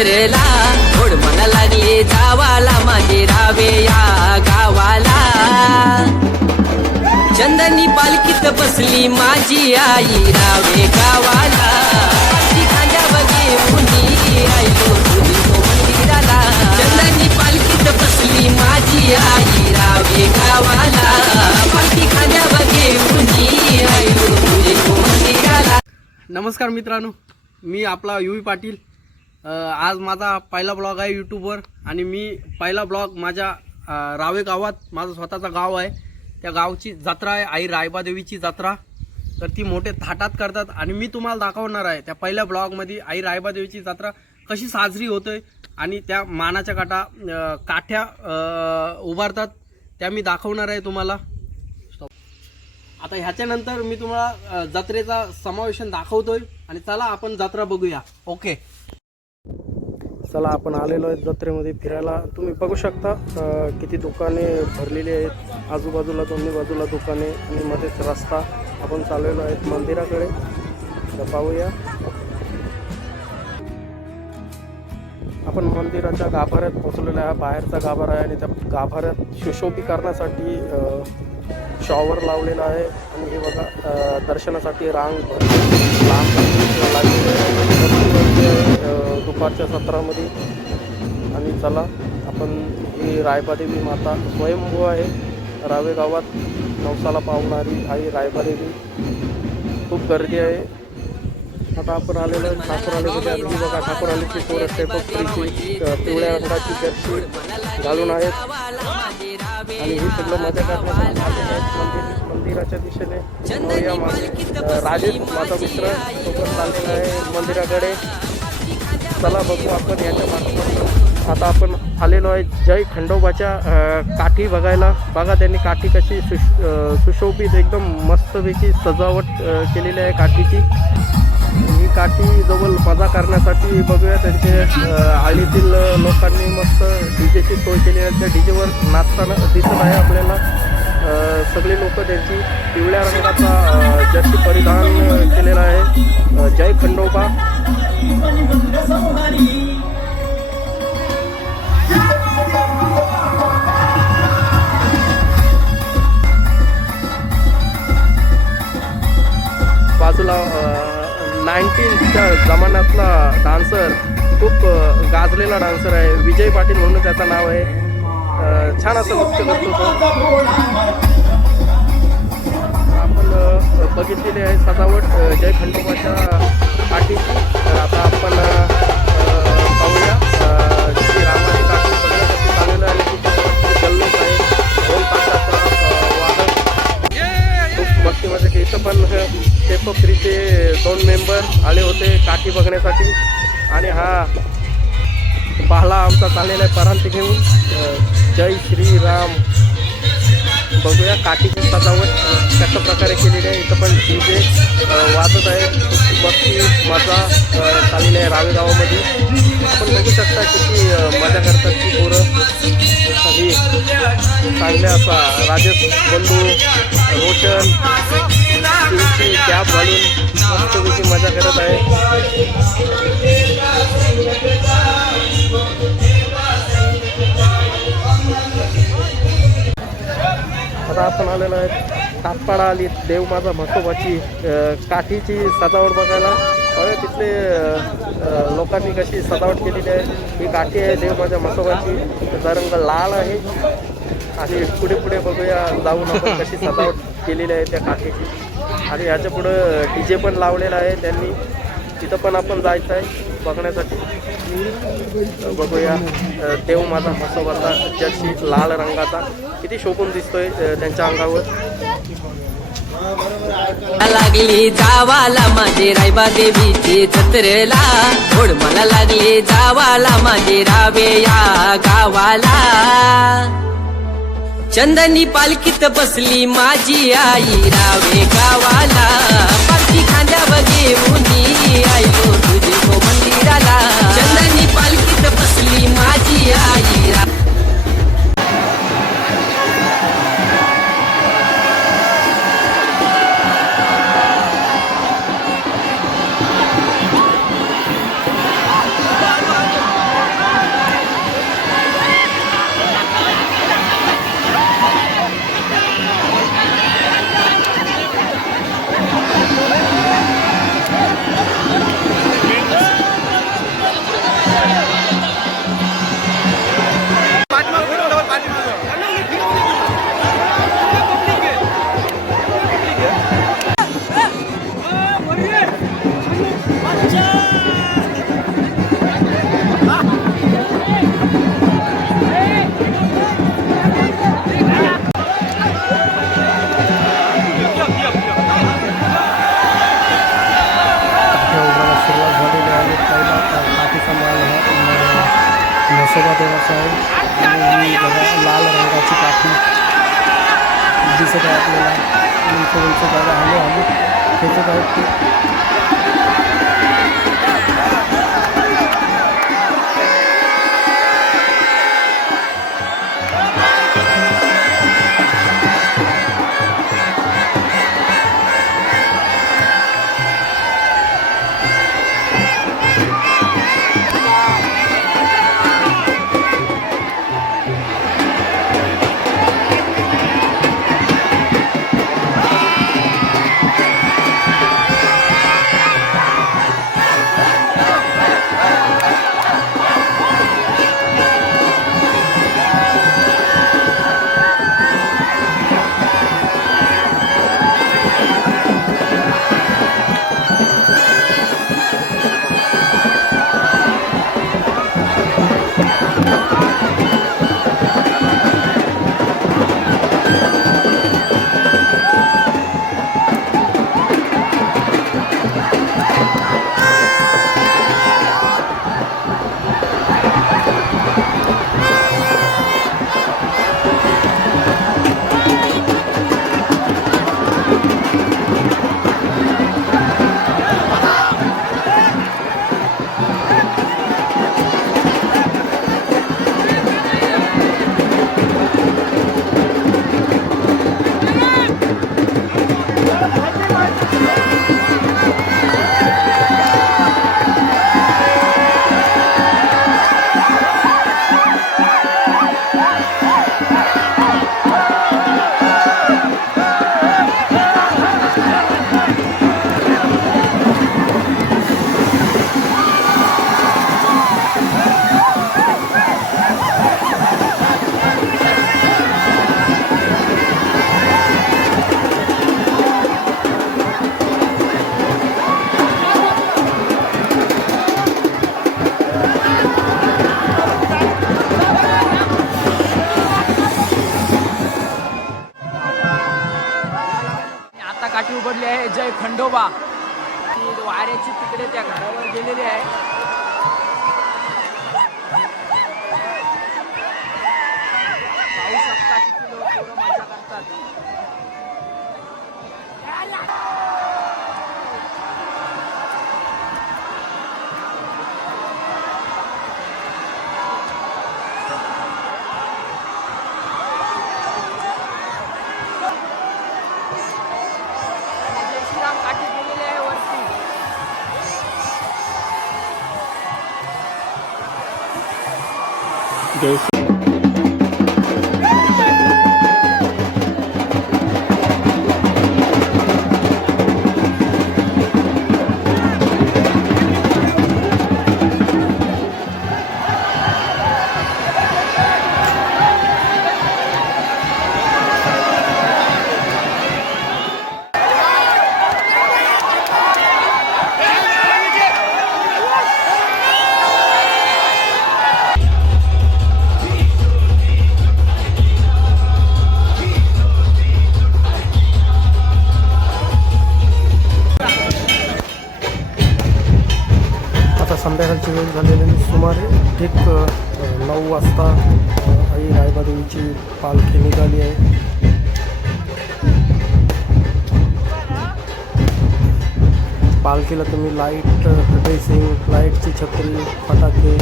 जत्रेला ओढ मला लागली जावाला माझे रावे या गावाला चंदनी पालखीत बसली माझी आई रावे गावाला ती खांद्या बघे मुनी आईलो तुझी मंदिराला चंदनी पालखीत बसली माझी आई रावे गावाला पालखी खांद्या बघे मुनी आईलो तुझी मंदिराला। नमस्कार मित्रांनो, मी आपला युवी पाटील। आज माझा पहिला ब्लॉग आहे यूट्यूबवर आणि मी पहिला ब्लॉग माझ्या रावे गावात, माझं स्वतःचं गाव आहे, त्या गावची जत्रा आहे, आई रायबादेवीची जत्रा। तर ती मोठे थाटात करतात आणि मी तुम्हाला दाखवणार आहे त्या पहिल्या ब्लॉगमध्ये आई रायबादेवीची जत्रा कशी साजरी होते आणि त्या मानाच्या काठ्या उभारतात त्या मी दाखवणार आहे तुम्हाला। आता ह्याच्यानंतर मी तुम्हाला जत्रेचा समावेशन दाखवतोय आणि चला आपण जत्रा बघूया। ओके, चला आपण आलेलो आहे जत्रेमध्ये फिरायला। तुम्ही बघू शकता किती दुकाने भरलेली आहेत, आजूबाजूला दोन्ही बाजूला दुकाने आणि मध्येच रस्ता। आपण चाललेलो आहे मंदिराकडे, तर पाहूया। आपण मंदिराच्या गाभाऱ्यात पोहोचलेलो आहे। बाहेरचा गाभारा आहे आणि त्या गाभाऱ्यात सुशोभीकरणासाठी शॉवर लावलेला आहे आणि हे बघा दर्शनासाठी रांग लांब लागलेली आहे दुपारच्या सत्रामध्ये। आणि चला आपण ही रायबादेवी माता स्वयंभू आहे, रावे गावात नवसाला पावणारी आई रायबादेवी। खूप गर्दी आहे। आता आपण आलेलो आहे ठाकूरआलीमध्ये। ही बघा ठाकूरआलीची पोरं स्टेपची पिवळ्या रंगाची जर्सी घालून आहेत आणि ही सगळं मजा करण्यासाठी आलेले आहेत मंदिराच्या दिशेने। या राजेश माझा मित्र सोबत चाललेला आहे मंदिराकडे। चला बघू आपण याच्या मार्फत। आता आपण आलेलो आहे जय खंडोबाच्या काठी बघायला। बघा त्यांनी काठी कशी सुशोभित एकदम मस्तपैकी सजावट केलेली आहे काठीची। ही काठी जवळ मजा करण्यासाठी बघूया त्यांचे आळीतील लोकांनी मस्त डीजेची सोय केली आहे। त्या डीजेवर नाचताना दिसत आहे आपल्याला सगळे लोक त्यांची पिवळ्या रंगाचा जर्सी परिधान केलेला आहे। जय खंडोबा। बाजूला 19च्या जमान्यातला डान्सर, खूप गाजलेला डान्सर आहे, विजय पाटील म्हणून त्याचं नाव आहे। छान असं नृत्य करतो तो। आपण बघितलेली आहे सजावट जय खंडोबाच्या काठीची। तर आता आपण पाहूया श्री रामाची काठी बघण्यासाठी चाललेलं आहे आणि तिथे जल्लोष आहे, ढोल ताशाचा वादन खूप मस्ती मजा। इथं पण स्टेप3चे 2 मेंबर आले होते काठी बघण्यासाठी आणि हा बाहला आमचा चाललेला आहे परांती घेऊन। जय श्रीराम। बघूया काठीची सजावट कशा प्रकारे केलेली आहे। इथं पण डीजे वाजत आहे, मस्ती मजा चाललेली आहे रावे गावामध्ये। आपण बघू शकता किती मजा करतात ती पोरं। ही चांगले असा राजेश बंधू रोशन कॅप घालून मस्तपैकी मजा करत आहे। आता आपण आलेलो आहे ताटपाडा आली देव माझा म्हसोबाची काठीची सजावट बघायला। तिथले लोकांनी कशी सजावट केलेली आहे। ही काठी आहे देव माझ्या म्हसोबाची, त्याचा रंग लाल आहे आणि पुढे पुढे बघूया जाऊन आपण कशी सजावट केलेली आहे त्या काठीची। आणि ह्याच्या पुढं डीजे पण लावलेला आहे त्यांनी, तिथं पण आपण जायचं आहे बघण्यासाठी। बघूया देव माझा म्हसोबाचा जर्सी लाल रंगाचा किती शोभून दिसतोय त्यांच्या अंगावर। लागली जावाला माझे रायबादेवीची जत्रेला ओढ मला लागली जावाला माझे रावे या गावाला चंदनी पालखीत बसली माझी आई रावे गावाला पालखी खांद्या बघे मुनी आईलो तुझी मंदिराला चंदनी पालखीत बसली माझी आई। दिसत आहे आपल्याला. उंच उंच गाड्या हलू हलू खेचत आहेत ते. काठी उघडली आहे जय खंडोबा. ती वाऱ्याची तिकडे त्या घरावर गेलेली आहे. पाहू शकता किती लोक पूर्ण मजा करतात. काठी गेलेली आहे वरती. जय संध्याकाळची वेळ झालेली सुमारे 9 वाजता आई रायबादेवीची पालखी निघाली आहे. पालखीला तुम्ही लाईट ड्रेसिंग, लाईटची छत्री, फटाके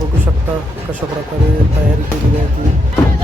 बघू शकता कशा प्रकारे तयारी केलेली आहे ती.